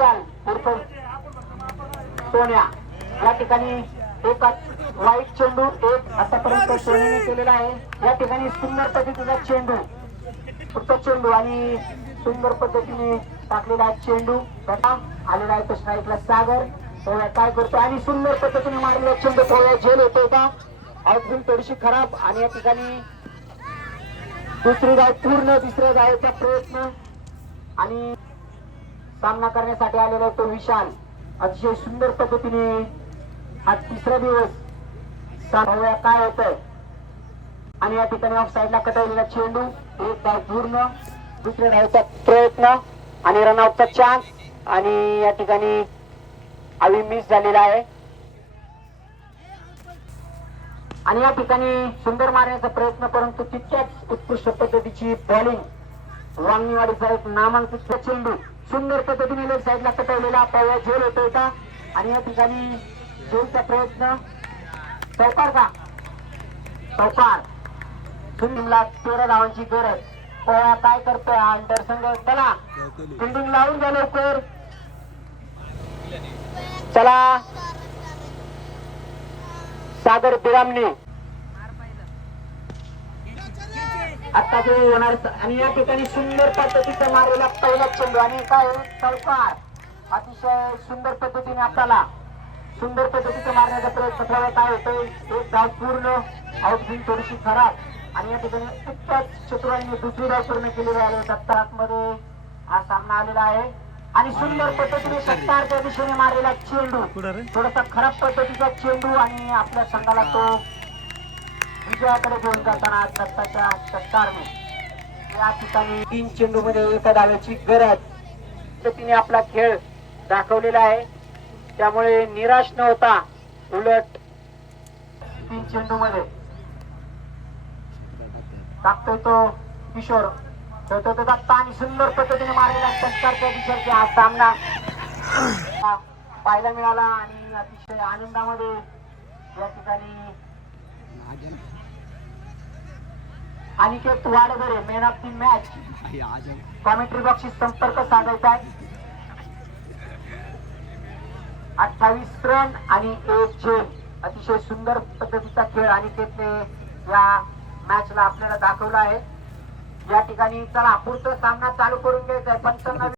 विशाल उर्फ सोन्या या ठिकाणी एक वाईट चेंडू एक आतापर्यंत सोन्याने केलेला आहे. या ठिकाणी सुंदर पद्धतीचा चेंडू फक्त चेंडू आणि सुंदर पद्धतीने टाकलेला चेंडू आलेला आहे. तो स्ट्राईकला सागर पोळ्या काय करतो आणि सुंदर पद्धतीने मारलेला चेंडू पोळ्या झेल होतो का आउटफील्ड थोडीशी खराब आणि या ठिकाणी दुसरी धाव पूर्ण तिसऱ्या धावेचा प्रयत्न आणि सामना करण्यासाठी आलेला तो विशाल अतिशय सुंदर पद्धतीने हा तिसरा दिवस काय होत आणि या ठिकाणी ऑफ साईडला कटवलेला चेंडू एक धाव पूर्ण दुसऱ्या धावेचा प्रयत्न आणि रनआउटचा चान्स आणि या ठिकाणी आवी मिस झालेला आहे आणि या ठिकाणी सुंदर मारण्याचा प्रयत्न परंतु तितक्याच उत्कृष्ट पद्धतीची बॉलिंग वांगणीवाडीचा एक नामांकित चेंडू सुंदर पद्धतीने लेफ्ट साईडला कटवलेला पळवा झेल होतोय का आणि या ठिकाणी झेलचा प्रयत्न चौकार का चौकार सुंदरला 13 धावांची गरज पळवा काय करतोय अंतर संघ चला फिल्डिंग लावून घ्या लवकर चला सागर बिरामने आता जे होणार आणि या ठिकाणी सुंदर पद्धतीचा मारलेला पहिला चेंडू आणि काय चौकार अतिशय सुंदर पद्धतीने आपल्याला सुंदर पद्धतीचा मारण्याचा प्रयत्न केला काय होतोय एक धाव पूर्ण आउटफील्ड थोडीशी खराब आणि या ठिकाणी उत्तम चतुराईने दुसरी धाव पूर्ण केलेली आहे. 70 मध्ये हा सामना आलेला आहे आणि सुंदर पद्धतीने 70 दिशेने मारलेला चेंडू थोडासा खराब पद्धतीचा चेंडू आणि आपल्या संघाला तो विजयाकडे घेऊन जाताना 70 या ठिकाणी 3 चेंडू मध्ये एका धावेची गरज पद्धतीने आपला खेळ दाखवलेला आहे. त्यामुळे निराश न होता उलट 3 चेंडू मध्ये टाकतोय तो किशोर खेळतो तो दत्ता आणि सुंदर पद्धतीने मारलेला 70 दिशेचा हा सामना पाहायला मिळाला आणि अतिशय आनंदामध्ये या ठिकाणी Aniket Wadgare man of the match commentary बॉक्सशी संपर्क साधायचा आहे. 28 रन आणि 1 झेल अतिशय सुंदर पद्धतीचा खेळ अनिकेतने या मॅचला आपल्याला दाखवला आहे. या ठिकाणी चला पुढचा सामना चालू करून घ्यायचा आहे. 55